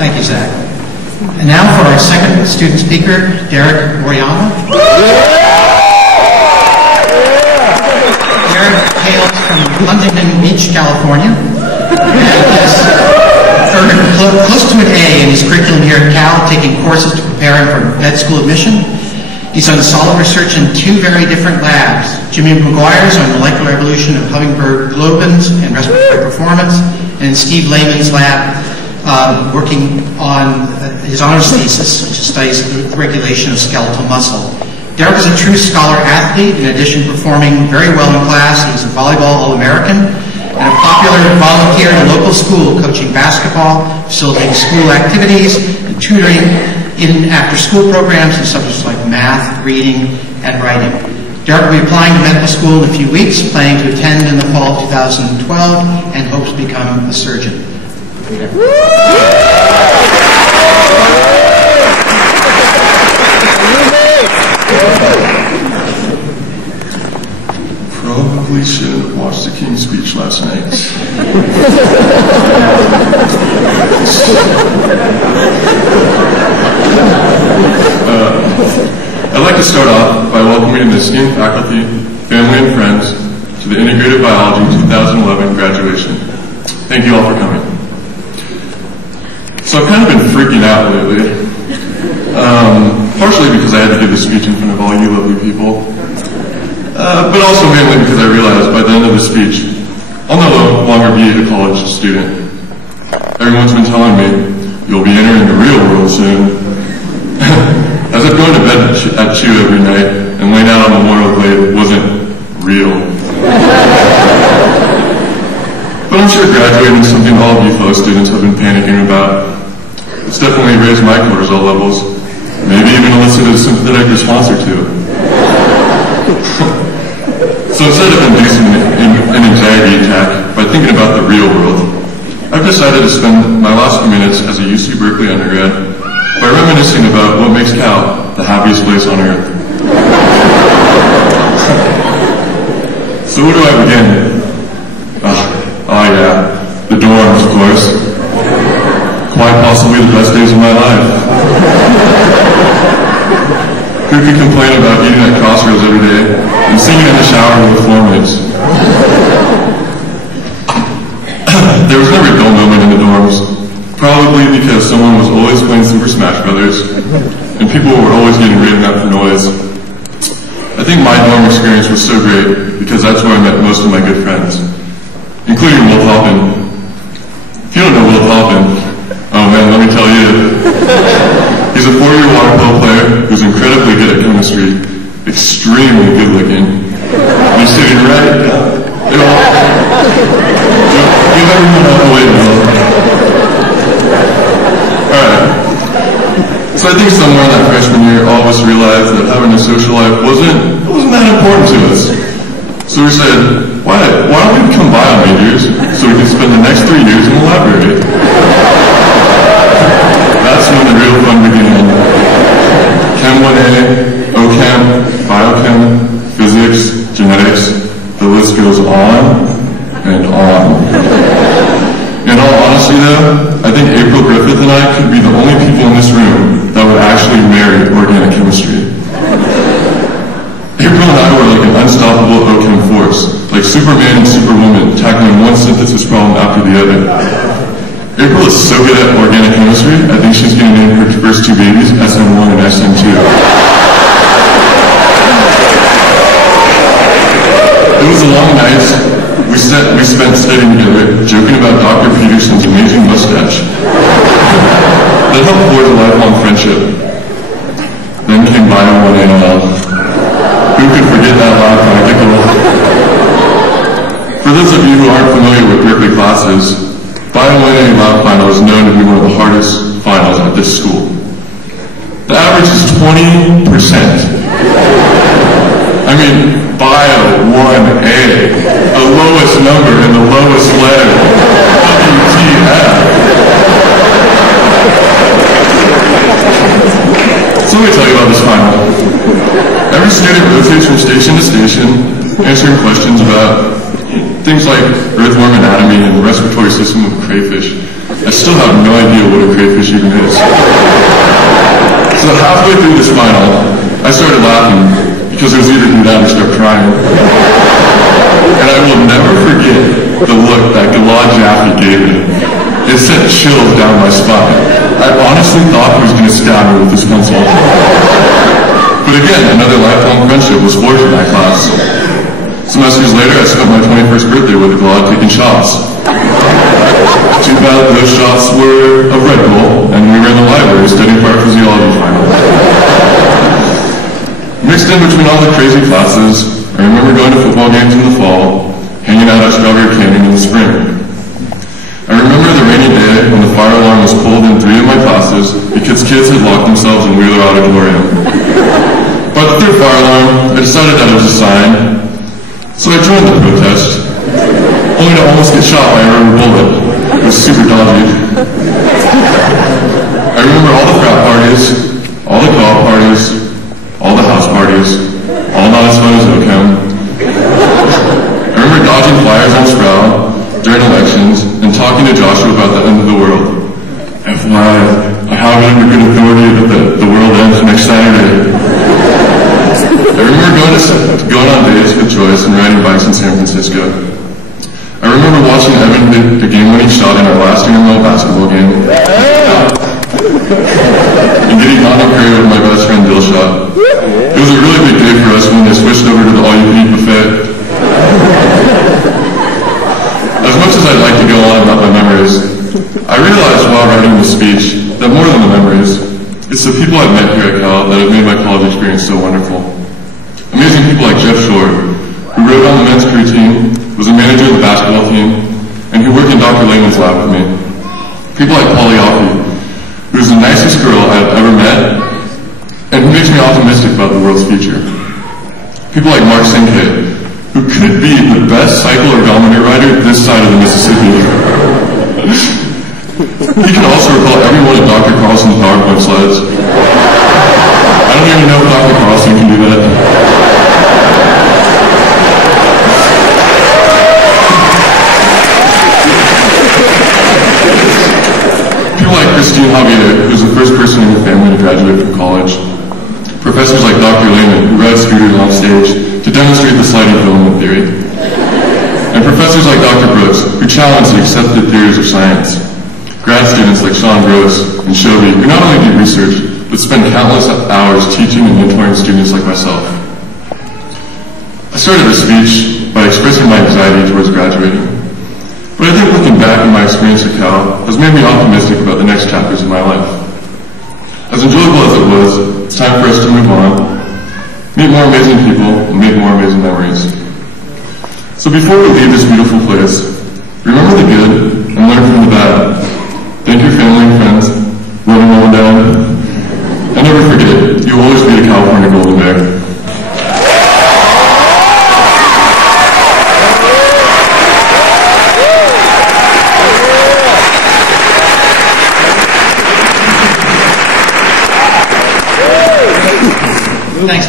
Thank you, Zach. And now for our second student speaker, Derek Moriyama. Derek hails from Huntington Beach, California, and has earned close to an A in his curriculum here at Cal, taking courses to prepare him for med school admission. He's done solid research in two very different labs. Jimmy McGuire's on molecular evolution of hummingbird globins and respiratory performance, and Steve Lehman's lab working on his honors thesis, which studies the regulation of skeletal muscle. Derek is a true scholar-athlete. In addition to performing very well in class, he's a volleyball All-American and a popular volunteer in a local school, coaching basketball, facilitating school activities, and tutoring in after-school programs in subjects like math, reading, and writing. Derek will be applying to medical school in a few weeks, planning to attend in the fall of 2012, and hopes to become a surgeon. Probably should have watched the King's speech last night. I'd like to start off by welcoming the esteemed faculty, family, and friends to the Integrative Biology 2011 graduation. Thank you all for coming. So I've kind of been freaking out lately, partially because I had to give a speech in front of all you lovely people, but also mainly because I realized by the end of the speech, I'll no longer be a college student. Everyone's been telling me, you'll be entering the real world soon. As if going to bed at 2 every night and laying out on Memorial Glade wasn't real. But I'm sure graduating is something all of you fellow students have been panicking about. It's definitely raised my cortisol levels, maybe even elicited a sympathetic response or two. So instead of inducing an anxiety attack by thinking about the real world, I've decided to spend my last few minutes as a UC Berkeley undergrad by reminiscing about what makes Cal the happiest place on earth. So where do I begin? Oh yeah, the dorms, of course. Quite possibly the best days of my life. Who could complain about eating at Crossroads every day and singing in the shower with floormates? There was never a dull moment in the dorms, probably because someone was always playing Super Smash Brothers, and people were always getting rated up for noise. I think my dorm experience was so great because that's where I met most of my good friends, including Will Halpin. If you don't know Will Halpin, oh man, let me tell you. He's a 4-year water polo player who's incredibly good at chemistry, extremely good looking. He's sitting right down. Give everyone out of the way, Will. Alright. So I think somewhere in that freshman year, all of us realized that having a social life wasn't that important to us. So we said, why don't we become bio majors so we can spend the next 3 years in the library? That's when the real fun began. Chem 1A, OChem, Biochem, Physics, Genetics, the list goes on and on. In all honesty though, I think April Griffith and I could be the only people in this room that would actually marry organic chemistry. April and I were like an unstoppable OChem force, like Superman and Superwoman tackling one synthesis problem after the other. April is so good at organic chemistry, I think she's going to name her first 2 babies SM1 and SM2. It was a long night. We spent studying together, joking about Dr. Peterson's amazing mustache. That helped forge a lifelong friendship. Then came Bio 1A. Who could forget that loud practical? For those of you who aren't familiar with Berkeley classes, Bio 1A lab final is known to be one of the hardest finals at this school. The average is 20%. I mean, Bio 1A, the lowest number in the lowest letter. WTF. So let me tell you about this final. Every student rotates from station to station, answering questions about things like earthworm anatomy and the respiratory system of crayfish. I still have no idea what a crayfish even is. So halfway through this final, I started laughing because it was either do that or start crying. And I will never forget the look that Gilad Jaffe gave me. It sent chills down my spine. I honestly thought he was going to stab me with his pencil. But again, another lifelong friendship was forged in that class. Semesters later, I spent my 21st birthday with Gilad taking shots. Too bad those shots were of Red Bull, and we were in the library studying for our physiology final. Mixed in between all the crazy classes, I remember going to football games in the fall, hanging out at Strawberry Canyon in the spring. I remember the rainy day when the fire alarm was pulled in 3 of my classes because kids had locked themselves in Wheeler Auditorium. By the 3rd fire alarm, I decided that it was a sign, so I joined the protest, only to almost get shot by a rubber bullet. It was super dodgy. I remember all the frat parties, all the co-op parties, all the house parties, all not as fun as OChem. I remember dodging flyers on Sprout during elections and talking to Joshua about the end of the world. FYI, I have it under good authority that the world ends next Saturday. I remember going on dates with Joyce and riding bikes in San Francisco. I remember watching Evan hit the game-winning shot in our last intramural basketball game. And getting on the curry with my best friend Dilshot. It was a really big day for us when they switched over to the all-you-can-eat buffet. As much as I'd like to go on about my memories, I realized while writing this speech that more than the memories, it's the people I've met here at Cal that have made my college experience so wonderful. Amazing people like Jeff Shore, who wrote on the men's crew team, was a manager of the basketball team, and who worked in Dr. Lehman's lab with me. People like Polly Alfie, who's the nicest girl I've ever met, and who makes me optimistic about the world's future. People like Mark Sinkay, who could be the best cycle ergometer rider this side of the Mississippi. He can also recall every one of Dr. Carlson's PowerPoint slides. I don't even know if Dr. Carlson can do that. People like Christine Javier, who's the first person in her family to graduate from college. Professors like Dr. Lehman, who rides scooters on stage to demonstrate the sliding filament theory. And professors like Dr. Brooks, who challenge the accepted theories of science. Grad students like Sean Gross and Shobi, who not only do research, but spend countless hours teaching and mentoring students like myself. I started this speech by expressing my anxiety towards graduating. But I think looking back on my experience at Cal has made me optimistic about the next chapters of my life. As enjoyable as it was, it's time for us to move on, meet more amazing people, and make more amazing memories. So before we leave this beautiful place, remember the good and learn from the bad. Thank your family and friends, love them all down, and never forget, you will always be a California Golden Bear. Thanks.